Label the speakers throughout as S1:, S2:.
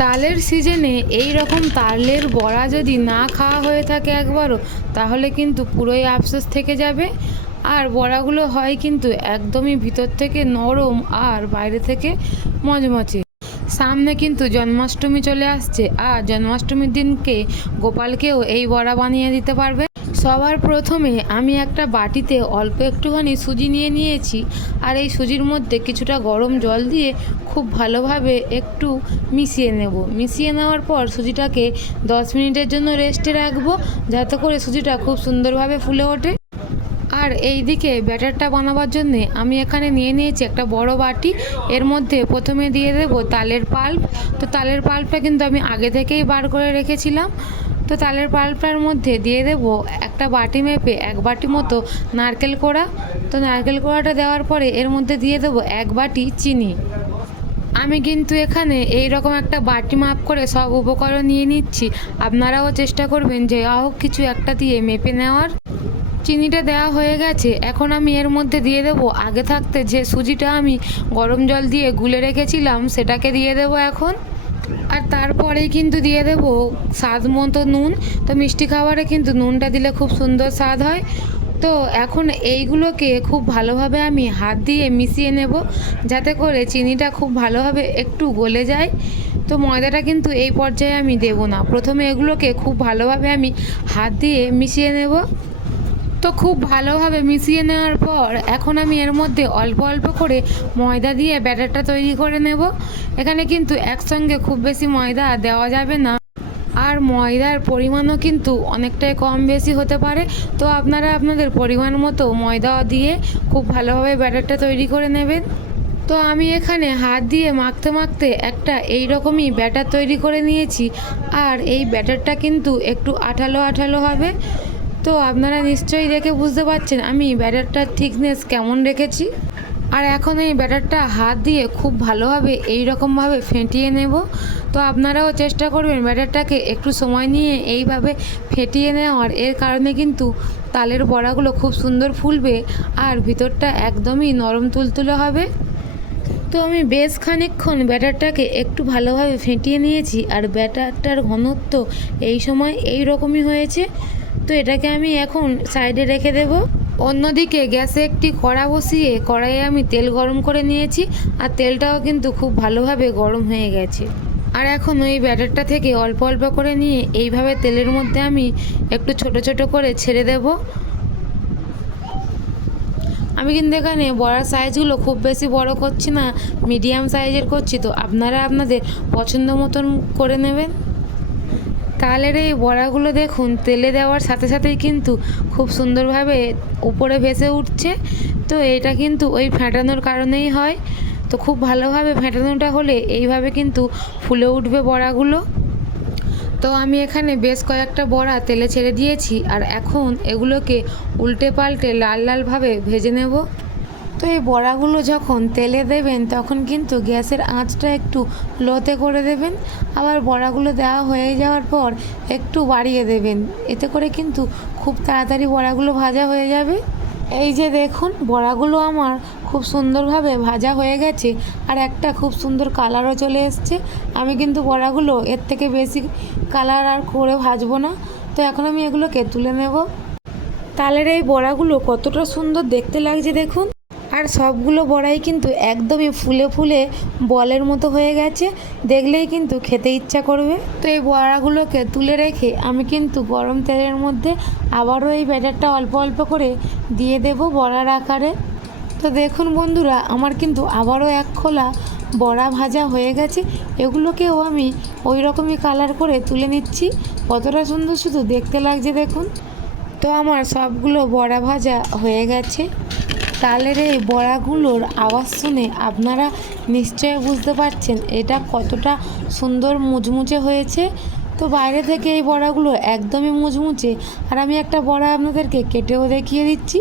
S1: তালের সিজনে এই রকম তালের বড়া যদি না খাওয়া হয়ে থাকে একবারও, তাহলে কিন্তু পুরোই আফসোস থেকে যাবে। আর বড়াগুলো হয় কিন্তু একদমই ভিতর থেকে নরম আর বাইরে থেকে মজমচে সামনে কিন্তু জন্মাষ্টমী চলে আসছে, আর জন্মাষ্টমীর দিনকে গোপালকেও এই বড়া বানিয়ে দিতে পারবে। সবার প্রথমে আমি একটা বাটিতে অল্প একটুখানি সুজি নিয়ে নিয়েছি আর এই সুজির মধ্যে কিছুটা গরম জল দিয়ে খুব ভালোভাবে একটু মিশিয়ে নেব। মিশিয়ে নেওয়ার পর সুজিটাকে দশ মিনিটের জন্য রেস্টে রাখব যাতে করে সুজিটা খুব সুন্দরভাবে ফুলে ওঠে। আর এই দিকে ব্যাটারটা বানাবার জন্যে আমি এখানে নিয়ে নিয়েছি একটা বড় বাটি। এর মধ্যে প্রথমে দিয়ে দেব তালের পাল্প। তো তালের পাল্পটা কিন্তু আমি আগে থেকেই বার করে রেখেছিলাম। তো তালের পাল্পটার মধ্যে দিয়ে দেব একটা বাটি মেপে এক বাটি মতো নারকেল কোড়া। তো নারকেল কোড়াটা দেওয়ার পরে এর মধ্যে দিয়ে দেবো এক বাটি চিনি। আমি কিন্তু এখানে এই রকম একটা বাটি মাপ করে সব উপকরণ নিয়ে নিচ্ছি। আপনারাও চেষ্টা করবেন যে হোক কিছু একটা দিয়ে মেপে নেওয়ার। চিনিটা দেওয়া হয়ে গেছে। এখন আমি এর মধ্যে দিয়ে দেব আগে থাকতে যে সুজিটা আমি গরম জল দিয়ে গুলে রেখেছিলাম, সেটাকে দিয়ে দেব এখন। আর তারপরেই কিন্তু দিয়ে দেব স্বাদ মতো নুন। তো মিষ্টি খাবারে কিন্তু নুনটা দিলে খুব সুন্দর স্বাদ হয়। তো এখন এইগুলোকে খুব ভালোভাবে আমি হাত দিয়ে মিশিয়ে নেব, যাতে করে চিনিটা খুব ভালোভাবে একটু গলে যায়। তো ময়দাটা কিন্তু এই পর্যায়ে আমি দেব না। প্রথমে এগুলোকে খুব ভালোভাবে আমি হাত দিয়ে মিশিয়ে নেব। তো খুব ভালোভাবে মিশিয়ে নেওয়ার পর এখন আমি এর মধ্যে অল্প অল্প করে ময়দা দিয়ে ব্যাটারটা তৈরি করে নেব। এখানে কিন্তু একসঙ্গে খুব বেশি ময়দা দেওয়া যাবে না। আর ময়দার পরিমাণও কিন্তু অনেকটাই কম বেশি হতে পারে। তো আপনারা আপনাদের পরিমাণ মতো ময়দা দিয়ে খুব ভালোভাবে ব্যাটারটা তৈরি করে নেবেন। তো আমি এখানে হাত দিয়ে মাখতে মাখতে একটা এই রকমই ব্যাটার তৈরি করে নিয়েছি। আর এই ব্যাটারটা কিন্তু একটু আঠালো আঠালো হবে। তো আপনারা নিশ্চয়ই দেখে বুঝতে পারছেন আমি ব্যাটারটার থিকনেস কেমন রেখেছি। আর এখন এই ব্যাটারটা হাত দিয়ে খুব ভালোভাবে এই রকমভাবে ফেটিয়ে নেব। তো আপনারাও চেষ্টা করবেন ব্যাটারটাকে একটু সময় নিয়ে এইভাবে ফেটিয়ে নেওয়ার। এর কারণে কিন্তু তালের বড়াগুলো খুব সুন্দর ফুলবে আর ভিতরটা একদমই নরম তুলতুলে হবে। তো আমি বেশ খানিকক্ষণ ব্যাটারটাকে একটু ভালোভাবে ফেটিয়ে নিয়েছি আর ব্যাটারটার ঘনত্ব এই সময় এই রকমই হয়েছে। তো এটাকে আমি এখন সাইডে রেখে দেব। অন্যদিকে গ্যাসে একটি কড়া বসিয়ে কড়াইয়ে আমি তেল গরম করে নিয়েছি আর তেলটাও কিন্তু খুব ভালোভাবে গরম হয়ে গেছে। আর এখন ওই ব্যাটারটা থেকে অল্প অল্প করে নিয়ে এইভাবে তেলের মধ্যে আমি একটু ছোট ছোট করে ছেড়ে দেবো। আমি কিন্তু এখানে বড়ার সাইজগুলো খুব বেশি বড় করছি না, মিডিয়াম সাইজের করছি, তো আপনারা আপনাদের পছন্দ মতন করে নেবেন। তালের এই বড়াগুলো দেখুন, তেলে দেওয়ার সাথে সাথেই কিন্তু খুব সুন্দরভাবে উপরে ভেসে উঠছে। তো এটা কিন্তু ওই ফেটানোর কারণেই হয়। তো খুব ভালোভাবে ফেটানোটা হলে এইভাবে কিন্তু ফুলে উঠবে বড়াগুলো। তো আমি এখানে বেশ কয়েকটা বড়া তেলে ছেড়ে দিয়েছি, আর এখন এগুলোকে উল্টে পাল্টে লাল লালভাবে ভেজে নেব। তো এই বড়াগুলো যখন তেলে দেবেন, তখন কিন্তু গ্যাসের আঁচটা একটু লোতে করে দেবেন। আবার বড়াগুলো দেওয়া হয়ে যাওয়ার পর একটু বাড়িয়ে দেবেন। এতে করে কিন্তু খুব তাড়াতাড়ি বড়াগুলো ভাজা হয়ে যাবে। এই যে দেখুন, বড়াগুলো আমার খুব সুন্দরভাবে ভাজা হয়ে গেছে আর একটা খুব সুন্দর কালারও চলে এসছে। আমি কিন্তু বড়াগুলো এর থেকে বেশি কালার আর করে ভাজবো না। তো এখন আমি এগুলোকে তুলে নেব। তালের এই বড়াগুলো কতটা সুন্দর দেখতে লাগছে দেখুন। আর সবগুলো বড়াই কিন্তু একদমই ফুলে ফুলে বলের মতো হয়ে গেছে, দেখলেই কিন্তু খেতে ইচ্ছা করবে। তো এই বড়াগুলোকে তুলে রেখে আমি কিন্তু গরম তেলের মধ্যে আবারও এই ব্যাটারটা অল্প অল্প করে দিয়ে দেব বড়ার আকারে। তো দেখুন বন্ধুরা, আমার কিন্তু আবারও এক খোলা বড়া ভাজা হয়ে গেছে। এগুলোকেও আমি ওই রকমই কালার করে তুলে নিচ্ছি। কতটা সুন্দর শুধু দেখতে লাগছে দেখুন। তো আমার সবগুলো বড়া ভাজা হয়ে গেছে। তালের এই বড়াগুলোর আওয়াজ শুনে আপনারা নিশ্চয়ই বুঝতে পারছেন এটা কতটা সুন্দর মুচমুচে হয়েছে। তো বাইরে থেকে এই বড়াগুলো একদমই মুচমুচে। আর আমি একটা বড়া আপনাদেরকে কেটেও দেখিয়ে দিচ্ছি।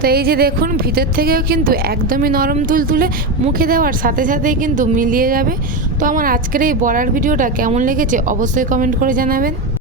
S1: তো এই যে দেখুন, ভিতর থেকেও কিন্তু একদমই নরম তুলতুলে মুখে দেওয়ার সাথে সাথেই কিন্তু মিলিয়ে যাবে। তো আমার আজকের এই বড়ার ভিডিওটা কেমন লেগেছে অবশ্যই কমেন্ট করে জানাবেন।